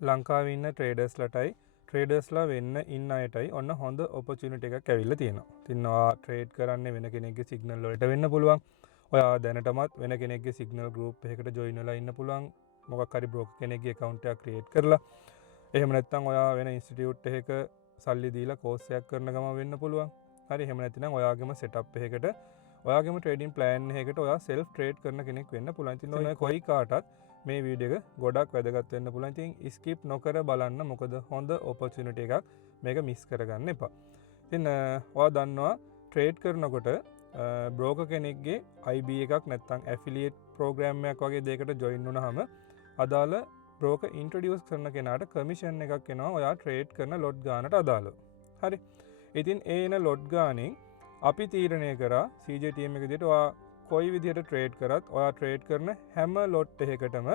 ලංකාවේ ඉන්න ට්‍රේඩර්ස්ලටයි ට්‍රේඩර්ස්ලා වෙන්න ඉන්න අයටයි ඔන්න හොඳ ඔපචුනිටි එකක් ඇවිල්ලා තියෙනවා. ඉතින් ඔයා ට්‍රේඩ් කරන්නේ වෙන කෙනෙක්ගේ සිග්නල් වලට වෙන්න පුළුවන්. ඔයා දැනටමත් වෙන කෙනෙක්ගේ සිග්නල් ගෲප් එකකට ජොයින් වෙලා ඉන්න පුළුවන්. මොකක් හරි බ්‍රෝකර් කෙනෙක්ගේ account එකක් ක්‍රියේට් කරලා. එහෙම නැත්නම් ඔයා වෙන ඉන්ස්ටිටියුට් එකක සල්ලි දීලා කෝස් එකක් කරන ගම වෙන්න පුළුවන්. හරි එහෙම නැත්නම් ඔයාගේම සෙටප් එකකට ඔයාගේම ට්‍රේඩින් ප්ලෑන් එකකට ඔයා සෙල්ෆ් ට්‍රේඩ් කරන කෙනෙක් වෙන්න පුළුවන්. ඉතින් ඔය කොයි කාටත් මේ වීඩියෝ එක ගොඩක් වැදගත් වෙන්න පුළුවන්. ඉතින් ස්කිප් නොකර බලන්න. මොකද හොඳ ඔපචුනිටි එකක්. මේක මිස් කරගන්න එපා. ඉතින් ඔයා දන්නවා ට්‍රේඩ් කරනකොට බ්‍රෝකර් කෙනෙක්ගේ IB එකක් නැත්නම් ඇෆිලියේට් ප්‍රෝග්‍රෑම් එකක් වගේ දෙයකට ජොයින් වුණාම අදාළ බ්‍රෝකර් ඉන්ට්‍රොඩියුස් කරන කෙනාට කමිෂන් එකක් එනවා ඔයා ට්‍රේඩ් කරන ලොට් ගානට අදාළව. හරි. ඉතින් ඒ එන ලොට් ගානෙන් අපි තීරණය කරා CJ team එක විදිහට ඔයා කොයි විදිහට ට්‍රේඩ් කරත් ඔයා ට්‍රේඩ් කරන හැම ලොට් එකකටම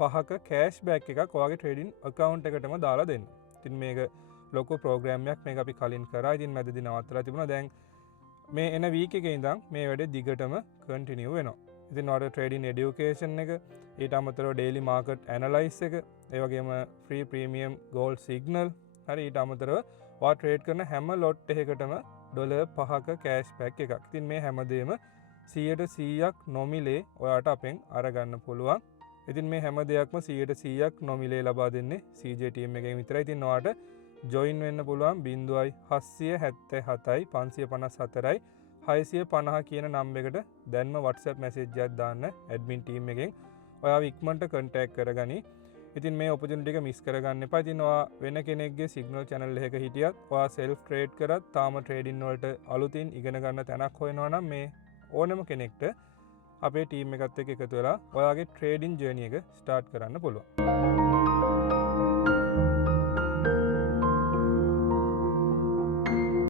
$5ක කෑෂ් බෑක් එකක් ඔයාගේ ට්‍රේඩින් account එකටම දාලා දෙන්න. ඉතින් මේක ලොකු ප්‍රෝග්‍රෑම් එකක්. මේක අපි කලින් කරා. ඉතින් මැදදී නවත්තලා තිබුණා. දැන් මේ එන වීක් එකේ ඉඳන් මේ වැඩේ දිගටම කන්ටිනියු වෙනවා. ඉතින් ඔයාලට ට්‍රේඩින් এডুকেෂන් එක, ඊට අමතරව ඩේලි මාකට් ඇනලයිස් එක, ඒ වගේම ෆ්‍රී ප්‍රීමියම් ගෝල්ඩ් සිග්නල්, හරි ඊට අමතරව ඔයා ට්‍රේඩ් කරන හැම ලොට් එකකටම $5ක කෑෂ් බෑක් එකක්. ඉතින් මේ හැමදේම 100%ක් නොමිලේ ඔයාට අපෙන් අරගන්න පුළුවන්. ඉතින් මේ හැම දෙයක්ම 100%ක් නොමිලේ ලබා දෙන්නේ CJ team එකෙන් විතරයි. ඉතින් ඔයාට ජොයින් වෙන්න පුළුවන් 0777යි 554යි 650 කියන නම්බර් එකට දැන්ම WhatsApp message එකක් දාන්න admin team එකෙන් ඔයාව ඉක්මනට contact කරගනි. ඉතින් මේ opportunity එක miss කරගන්න එපා. ඉතින් ඔයා වෙන කෙනෙක්ගේ signal channel එකක හිටියත් ඔයා self trade කරත් තාම trading වලට අලුතින් ඉගෙන ගන්න තැනක් හොයනවා නම් මේ ඕනම කෙනෙක්ට අපේ ටීම් එකත් එක්ක එකතු වෙලා ඔයාගේ trading journey එක start කරන්න පුළුවන්.